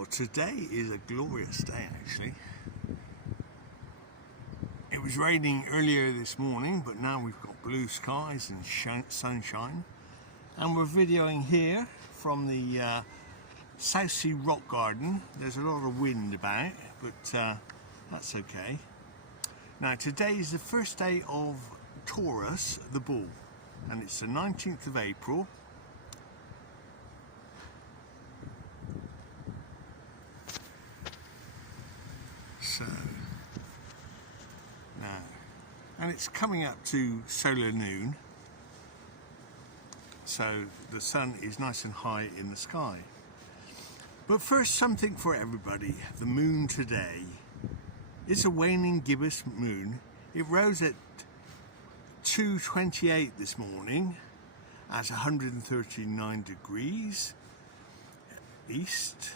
Well, today is a glorious day actually. It was raining earlier this morning, but now we've got blue skies and sunshine. And we're videoing here from the South Sea Rock Garden. There's a lot of wind about, but that's okay. Now today is the first day of Taurus, the bull, and it's the 19th of April. So now, and it's coming up to solar noon, so the sun is nice and high in the sky. But first, something for everybody. The moon today is a waning gibbous moon. It rose at 2:28 this morning at 139 degrees east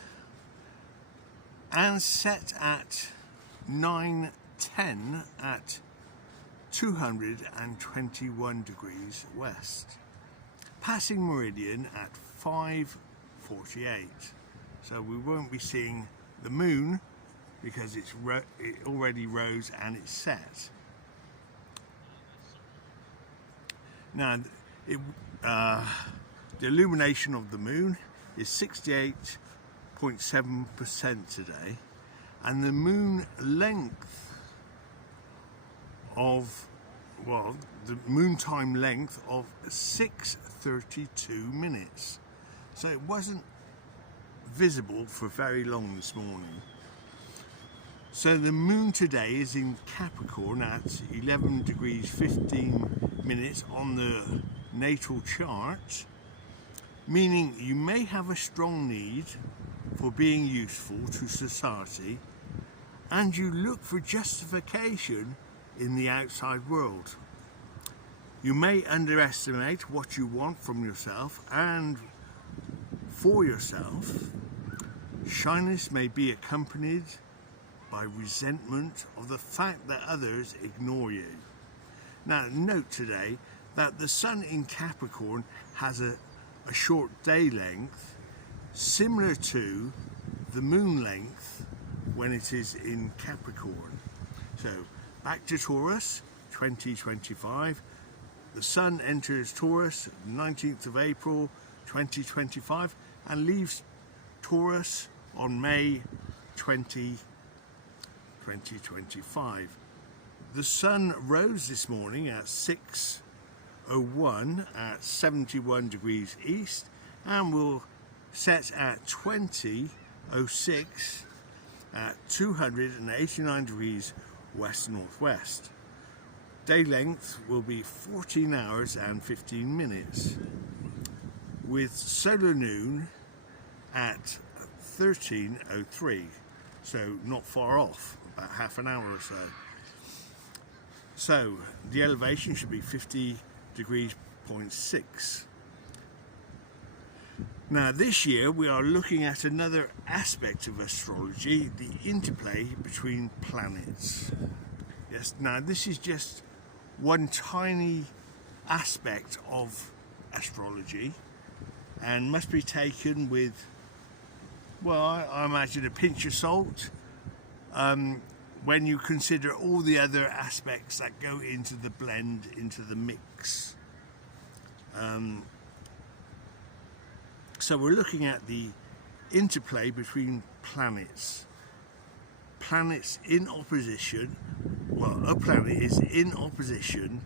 and set at 9:10 at 221 degrees west, passing meridian at 5:48. So we won't be seeing the moon because it already rose and it's set. Now the illumination of the moon is 68.7% today, and the moon length of, well, the moon time length of 6:32 minutes. So it wasn't visible for very long this morning. So the moon today is in Capricorn at 11 degrees 15 minutes on the natal chart, meaning you may have a strong need for being useful to society, and you look for justification in the outside world. You may underestimate what you want from yourself and for yourself. Shyness may be accompanied by resentment of the fact that others ignore you. Now note today that the sun in Capricorn has a short day length similar to the moon length when it is in Capricorn. So back to Taurus 2025. The sun enters Taurus 19th of April 2025 and leaves Taurus on May 20, 2025. The sun rose this morning at 6:01 at 71 degrees east and will set at 20:06 at 289 degrees west northwest. Day length will be 14 hours and 15 minutes, with solar noon at 13:03, so not far off, about half an hour or so. So the elevation should be 50 degrees 0.6. Now this year we are looking at another aspect of astrology, the interplay between planets. Yes, now this is just one tiny aspect of astrology and must be taken with, well, I imagine a pinch of salt when you consider all the other aspects that go into the blend, into the mix. So we're looking at the interplay between planets. Planets in opposition, well, a planet is in opposition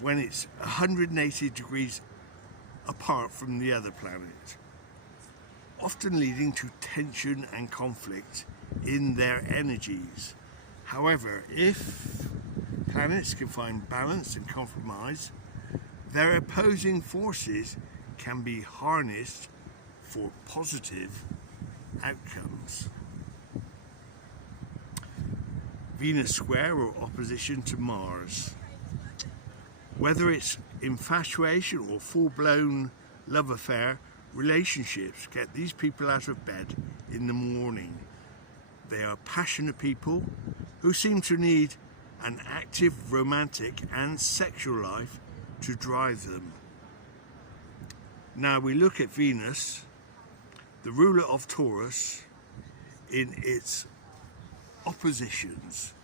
when it's 180 degrees apart from the other planet, often leading to tension and conflict in their energies. However, if planets can find balance and compromise, their opposing forces can be harnessed for positive outcomes. Venus square or opposition to Mars. Whether it's infatuation or full-blown love affair, relationships get these people out of bed in the morning. They are passionate people who seem to need an active romantic and sexual life to drive them. Now we look at Venus the ruler of Taurus in its oppositions.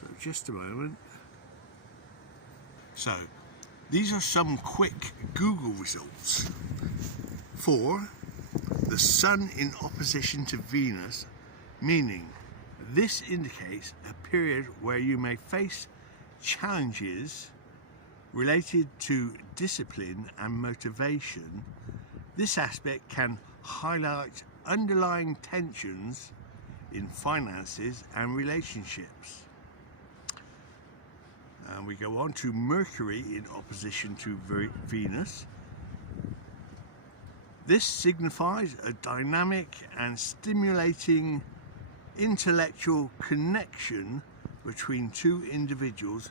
So just a moment. So these are some quick Google results for the Sun in opposition to Venus, meaning this indicates a period where you may face challenges related to discipline and motivation. This aspect can highlight underlying tensions in finances and relationships. And we go on to Mercury in opposition to Venus. This signifies a dynamic and stimulating intellectual connection between two individuals,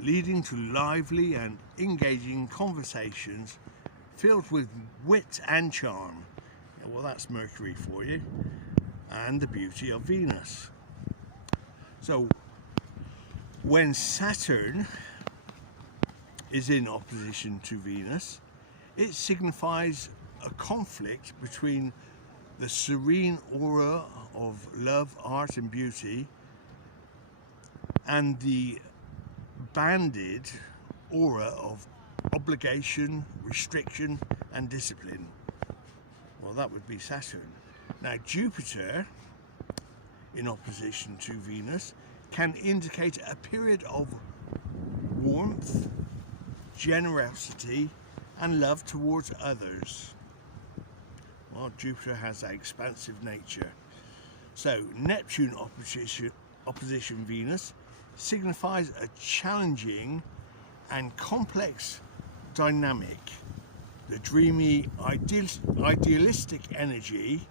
leading to lively and engaging conversations filled with wit and charm. Yeah, well, that's Mercury for you, and the beauty of Venus. So when Saturn is in opposition to Venus, it signifies a conflict between the serene aura of love, art and beauty and the banded aura of obligation, restriction and discipline. Well, that would be Saturn. Now, Jupiter in opposition to Venus can indicate a period of warmth, generosity and love towards others. Well, Jupiter has that expansive nature. So Neptune opposition Venus signifies a challenging and complex dynamic. The dreamy, idealistic energy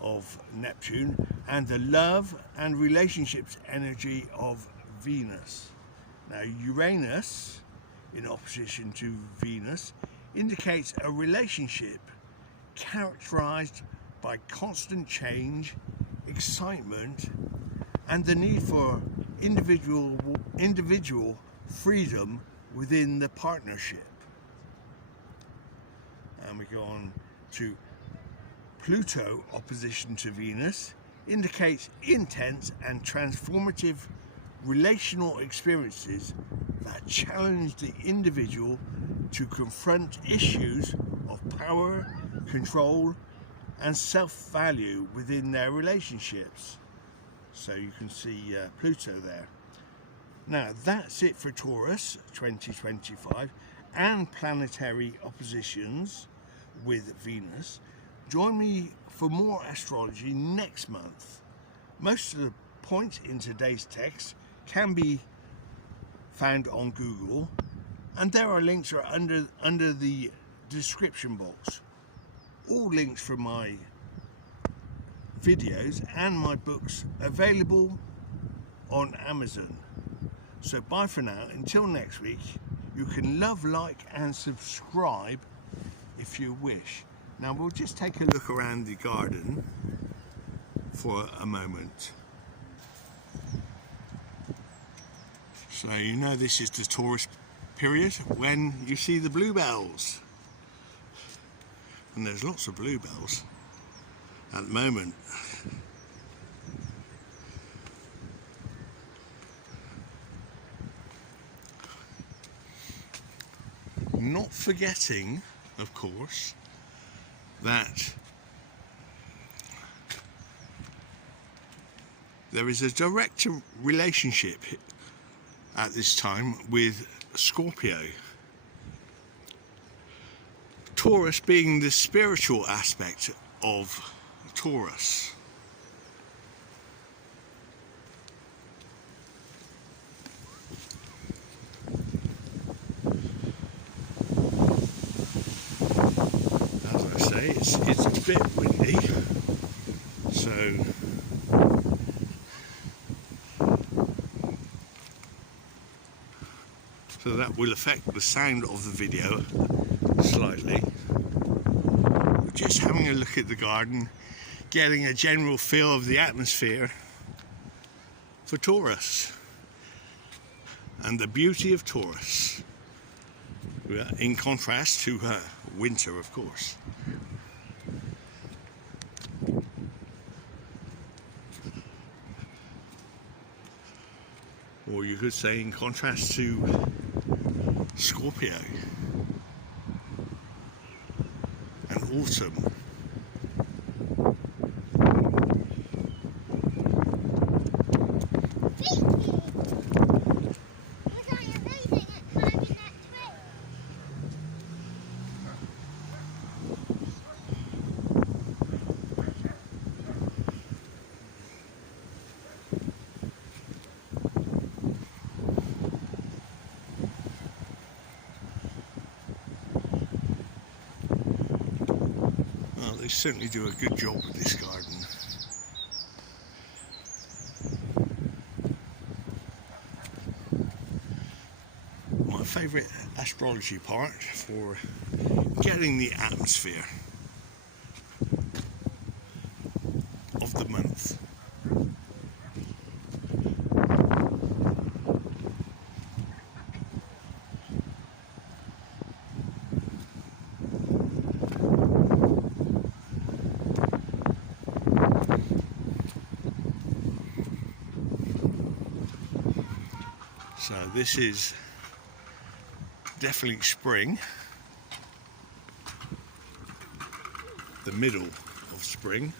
of Neptune and the love and relationships energy of Venus. Now, Uranus in opposition to Venus indicates a relationship characterized by constant change, excitement and the need for individual freedom within the partnership. And we go on to Pluto opposition to Venus indicates intense and transformative relational experiences that challenge the individual to confront issues of power, control and self-value within their relationships. So you can see Pluto there. Now that's it for Taurus 2025 and planetary oppositions with Venus. Join me for more astrology next month. Most of the points in today's text can be found on Google, and there are links under the description box. All links for my videos and my books available on Amazon. So bye for now. Until next week, you can love, like and subscribe if you wish. Now we'll just take a look around the garden for a moment. So you know this is the Taurus period when you see the bluebells. And there's lots of bluebells at the moment. Not forgetting, of course, that there is a direct relationship at this time with Scorpio. Taurus being the spiritual aspect of Taurus. As I say, it's a bit windy, so that will affect the sound of the video slightly. Just having a look at the garden, getting a general feel of the atmosphere for Taurus and the beauty of Taurus, in contrast to winter, of course. or you could say in contrast to Scorpio and autumn. They certainly do a good job with this garden. My favourite astrology part for getting the atmosphere of the month. So this is definitely spring, the middle of spring.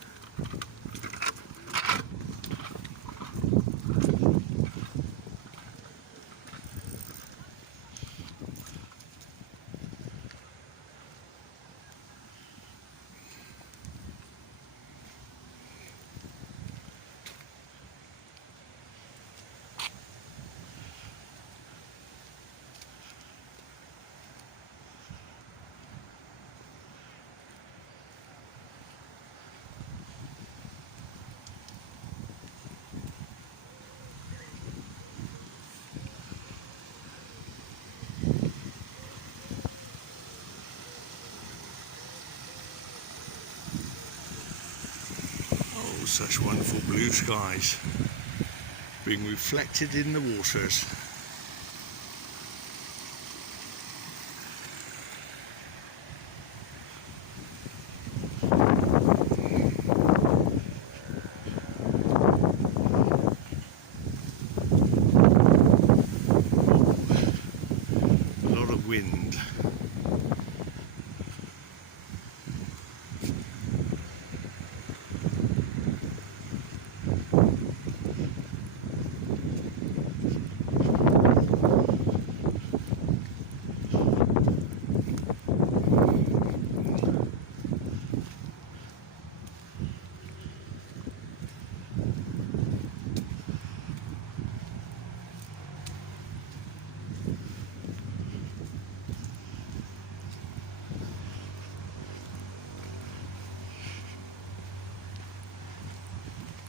Such wonderful blue skies being reflected in the waters. A lot of wind.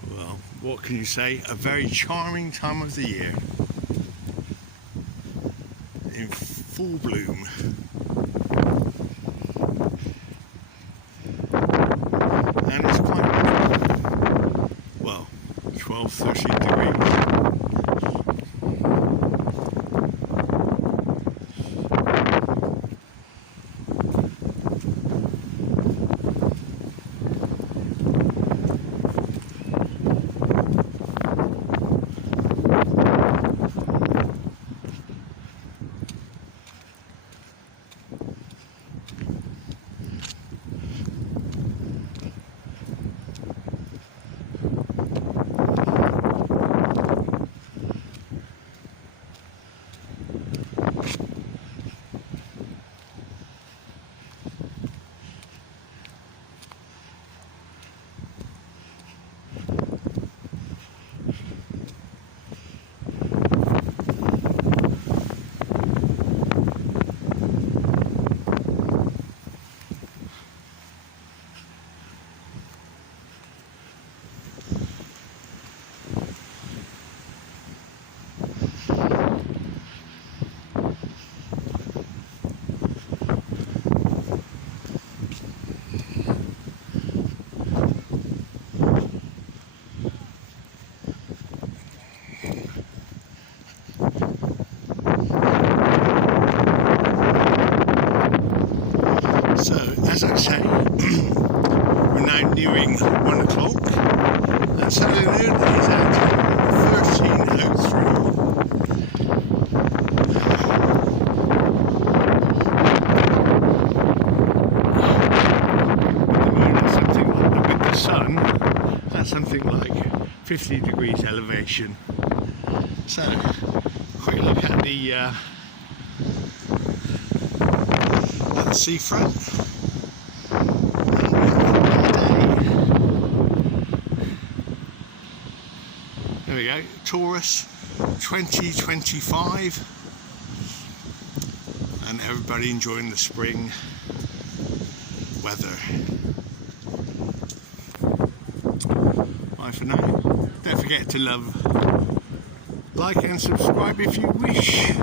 Well, what can you say? A very charming time of the year. In full bloom. And it's quite, well, 12, 13 degrees. As I say, we're now nearing 1 o'clock and solar noon is at 13:03. something like 50 degrees elevation. So, quick look at the seafront. There we go, Taurus 2025, and everybody enjoying the spring weather. Bye for now. Don't forget to like and subscribe if you wish.